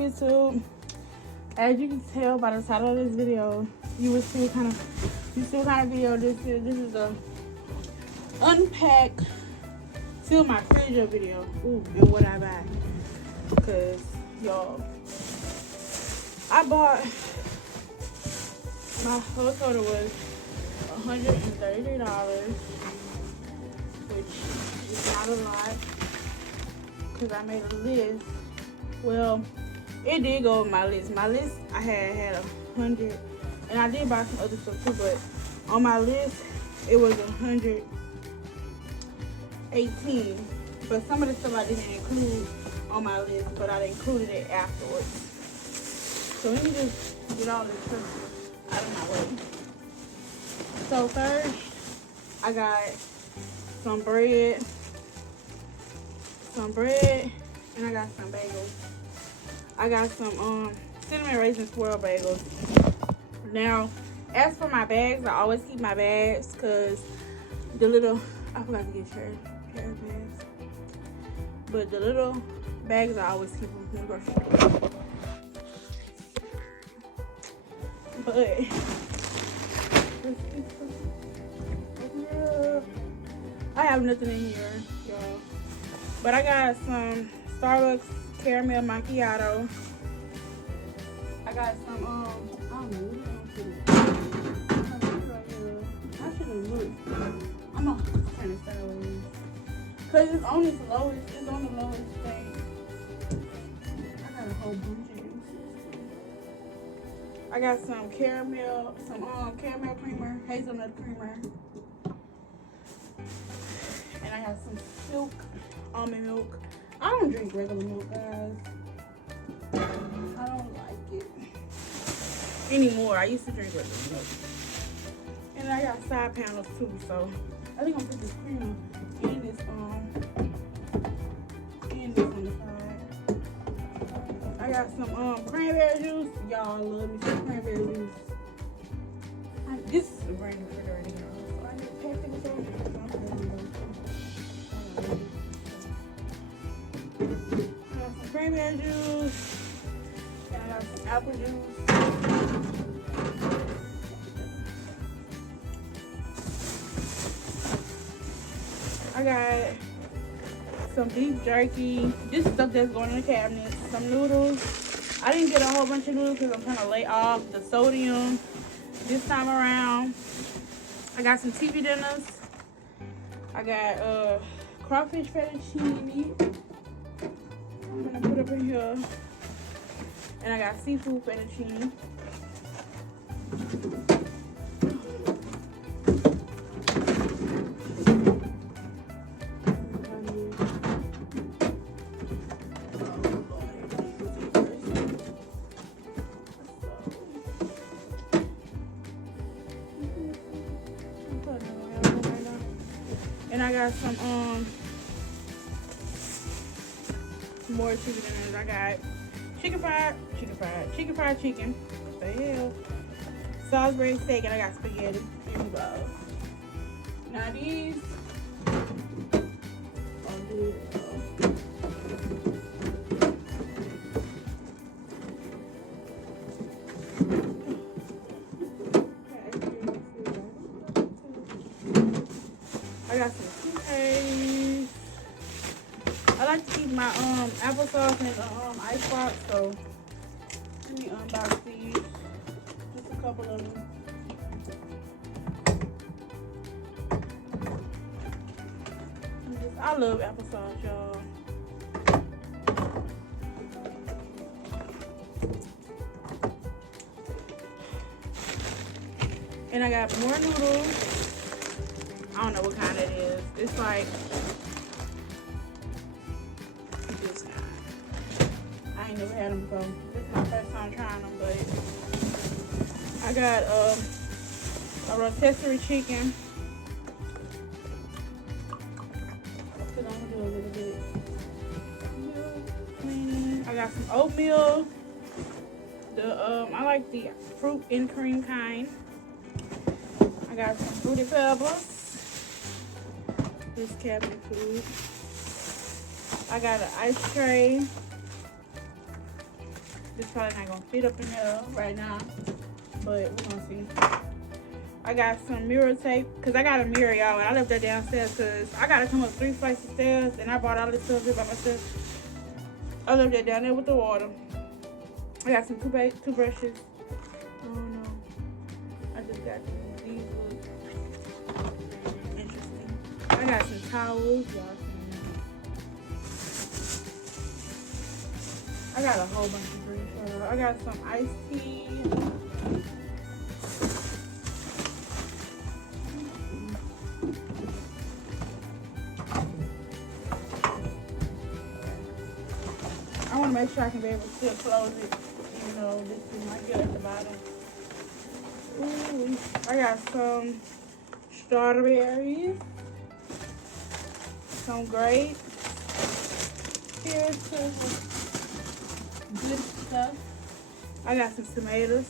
Barbie too. As you can tell by the title of this video, you will see kind of video this is. This is a unpack, fill my fridge up video. Ooh, and what I buy. Cause y'all, I bought, my whole total was $133, which is not a lot. Cause I made a list. Well, it did go on my list. My list, I had 100, and I did buy some other stuff too. But on my list, it was 118. But some of the stuff I didn't include on my list, but I included it afterwards. So let me just get all this stuff out of my way. So first, I got some bread, and I got some bagels. I got some cinnamon raisin swirl bagels. Now, as for my bags, I always keep my bags because the little, I forgot to get hair bags. But the little bags, I always keep them in the grocery store. But, I have nothing in here, y'all. But I got some Starbucks caramel macchiato. I got some, I don't know. I should have looked. I'm gonna turn it sideways. Cause it's on its lowest, it's on the lowest thing. I got a whole bunch of juice. I got some caramel creamer, hazelnut creamer. And I have some silk almond milk. I don't drink regular milk, guys. I don't like it anymore. I used to drink regular milk. And I got side panels too, so I think I'm gonna put this creamer in this on the side. I got some cranberry juice. Y'all love me some cranberry juice. This is a brand new refrigerator, y'all. So I need to pack it with some. I got some cranberry juice, and I got some apple juice. I got some beef jerky. This is stuff that's going in the cabinet. Some noodles. I didn't get a whole bunch of noodles because I'm trying to lay off the sodium this time around. I got some TV dinners. I got crawfish fettuccine meat. I'm gonna put up in here. And I got seafood fettuccine. And I got some more chicken dinners. I got chicken fried chicken. What the hell? Salisbury steak, and I got spaghetti in the bowl. Now these are good. I got some toothpaste. I like to keep my applesauce in the ice box, so let me unbox these. Just a couple of them. I love applesauce, y'all. And I got more noodles. I don't know what kind it is. It's like this kind. I ain't never had them before. This is my first time trying them, but I got a rotisserie chicken. Cause I'm gonna do a little bit. I got some oatmeal. I like the fruit and cream kind. I got some fruity pebbles. This cabinet food. I got an ice tray. This probably not gonna fit up in there right now, but we're gonna see. I got some mirror tape, because I got a mirror, y'all, and I left that downstairs because I gotta come up 3 flights of stairs, and I bought all this stuff here by myself. I left that down there with the water. I got some toothbrushes. Oh no. I just got these look interesting. I got some towels, y'all. I got a whole bunch of drinks. I got some iced tea. I want to make sure I can be able to still close it. You know, this is my good at the bottom. Ooh, I got some strawberries, some grapes. Here's some good stuff. I got some tomatoes,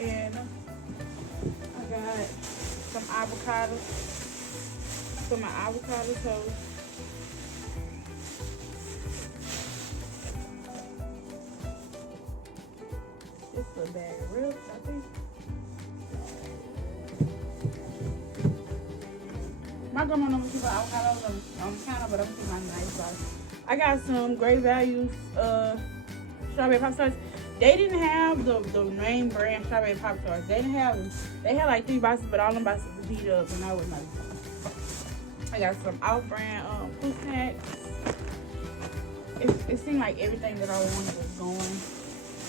and I got some avocados for my avocado toast. This is a bag of ribs, I think. My grandma normally keep avocados on the counter, but I'm keeping my nice box. I got some Great Values strawberry pop tarts. They didn't have the main brand strawberry pop tarts. They didn't have them. They had like 3 boxes, but all them boxes was beat up, and I was like, I got some off-brand fruit snacks. It seemed like everything that I wanted was going.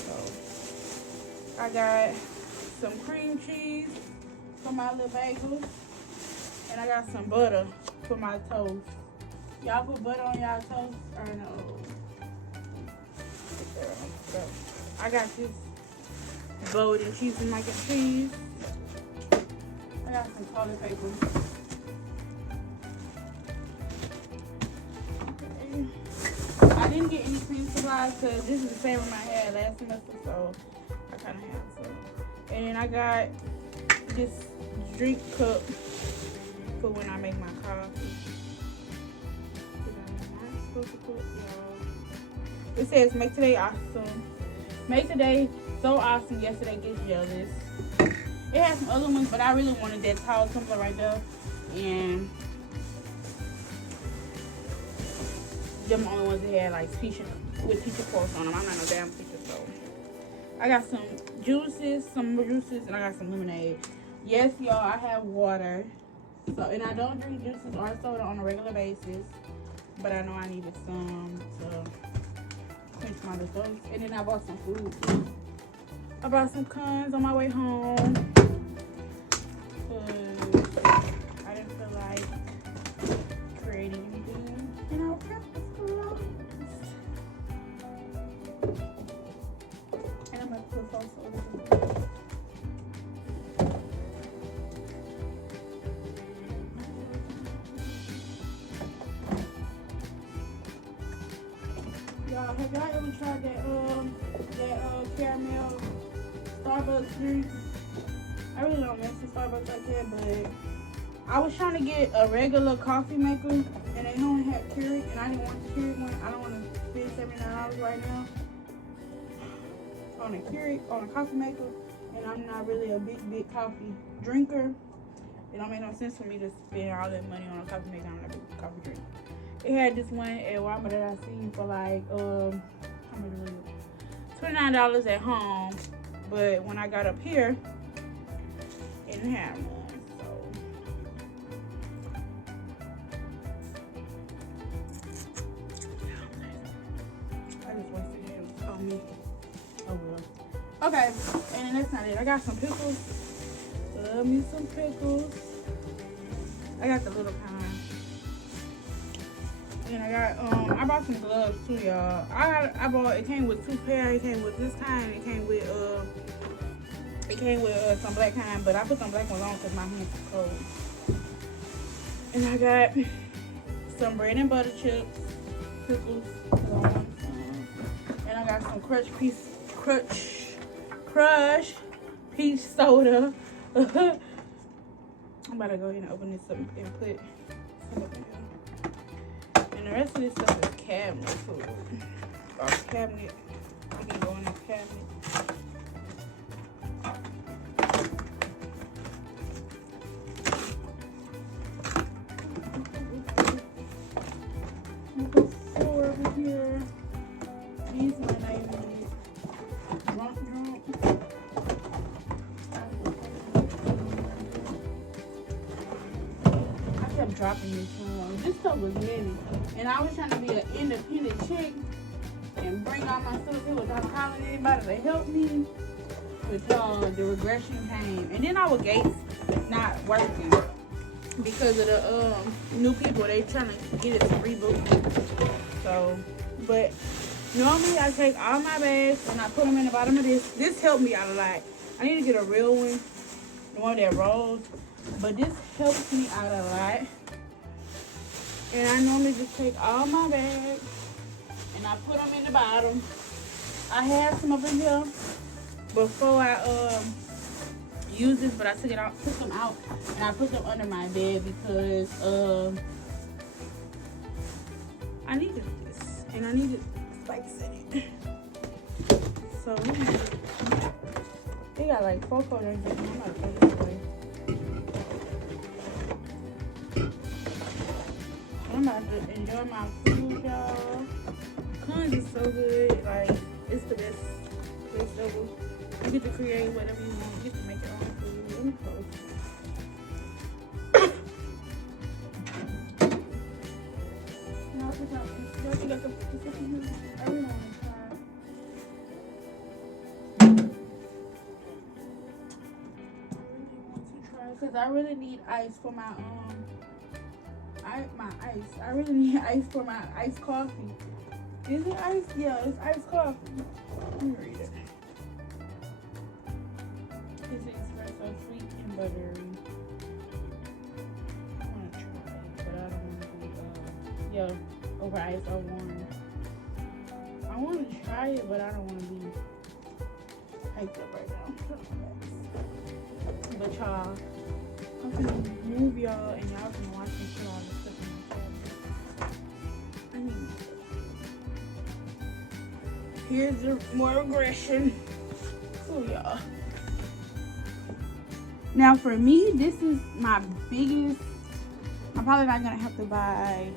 So I got some cream cheese for my little bagels, and I got some butter for my toast. Y'all put butter on y'all toast or no? I got this golden cheese and mac and cheese. I got some toilet paper. Okay. I didn't get any cleaning supplies because this is the same one I had last semester, so I kind of have some. And then I got this drink cup for when I make my coffee. It says, make today awesome. Make today so awesome, yesterday gets jealous. It has some other ones, but I really wanted that tall tumbler right there. And them the only ones that had like peach quotes on them. I'm not no damn teacher, so. I got some juices, and I got some lemonade. Yes, y'all, I have water. So, and I don't drink juices or soda on a regular basis. But I know I needed some to quench my thirst. And then I bought some food too. I bought some cons on my way home. Because I didn't feel like creating anything. And I'll practice clothes. And I'm going to put sauce over it. Y'all, have y'all ever tried that caramel Starbucks drink? I really don't mess with Starbucks like that, but I was trying to get a regular coffee maker, and they only had Keurig, and I didn't want the Keurig one. I don't want to spend $79 right now on a Keurig, on a coffee maker, and I'm not really a big coffee drinker. It don't make no sense for me to spend all that money on a coffee maker. I'm not a big coffee drinker. It had this one at Walmart that I seen for like how much was it? $29 at home, but when I got up here, it didn't have one. So I just wasted it on me. Oh well. Okay, and then that's not it. I got some pickles. Love me some pickles. I got the little kind. And I bought some gloves too, y'all. It came with 2 pairs. It came with this kind. It came with some black kind, but I put some black ones on because my hands are cold. And I got some bread and butter chips, pickles, and I got some Crush peach soda. I'm about to go ahead and open this up and put some up in here. And the rest of this stuff is cabinet food. Or cabinet. We can go in in this cabinet. Four over here. These might not even be drunk. I kept dropping this one. This stuff was many. And I was trying to be an independent chick and bring all my stuff here without calling anybody to help me. But the regression came. And then our gates not working because of the new people. They trying to get it to reboot. So, but normally I take all my bags and I put them in the bottom of this. This helped me out a lot. I need to get a real one, the one that rolls. But this helps me out a lot. And I normally just take all my bags and I put them in the bottom. I had some up in here before I used this, but I took them out and I put them under my bed because I needed this and I needed spice in it. So they got like 4 quarters in it. I'm gonna throw this away. I'm about to enjoy my food, y'all. Cons is so good. Like, it's the best ever. You get to create whatever you want. You get to make your own food. Let me close. Now, I think I got the I really want to try. Because I really need ice for my ice. I really need ice for my iced coffee. Is it ice? Yeah, it's iced coffee. Let me read it. It's espresso, sweet and buttery. I want to try it, but I don't want to be, over ice or warm. I want to try it, but I don't want to be hyped up right now. But y'all, I'm gonna move y'all and y'all can watch me put all this stuff in my cabinet. I need here's the more regression. Oh y'all. Now for me, this is my biggest. I'm probably not gonna have to buy.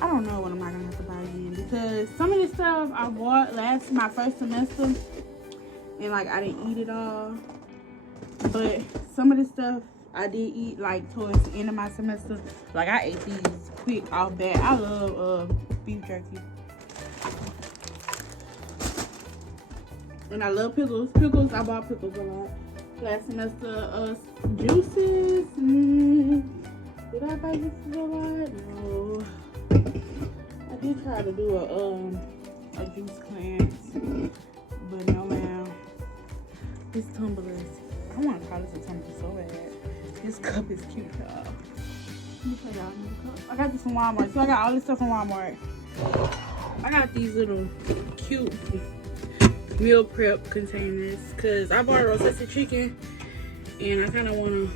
I don't know what I'm not gonna have to buy again because some of this stuff I bought my first semester and like I didn't eat it all. But some of the stuff I did eat like towards the end of my semester. Like I ate these quick off bat. I love beef jerky. And I love pickles. Pickles, I bought pickles a lot. Last semester, juices. Did I buy juices a lot? No. I did try to do a juice cleanse. But no ma'am. This tumbler is, I want to call this a tumbler so bad. This cup is cute, y'all. Let me show y'all another cup. I got this from Walmart. So I got all this stuff from Walmart. I got these little cute meal prep containers because I bought roasted chicken and I kind of want to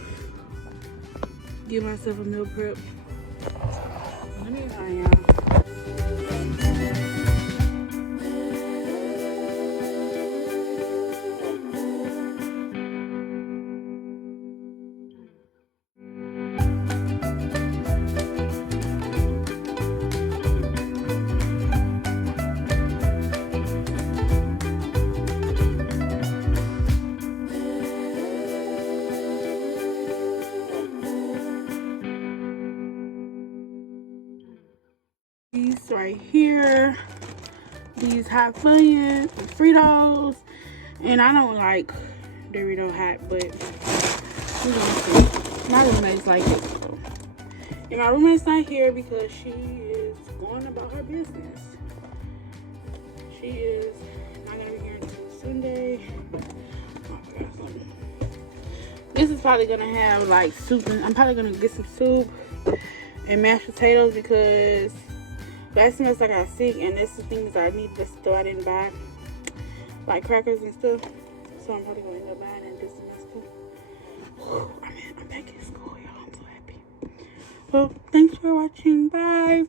give myself a meal prep. Let me find y'all. These right here, these hot Funyuns, Fritos, and I don't like Dorito hot, but we're gonna see. My roommate's like it, so. And my roommate's not here because she is going about her business. She is not gonna be here until Sunday. Oh, I got something. This is probably gonna have like soup, and I'm probably gonna get some soup and mashed potatoes because last semester I got sick and this is things I need to store I didn't buy, like crackers and stuff. So I'm probably going to end up buying it this semester. I'm back in school, y'all. I'm so happy. Well, thanks for watching. Bye.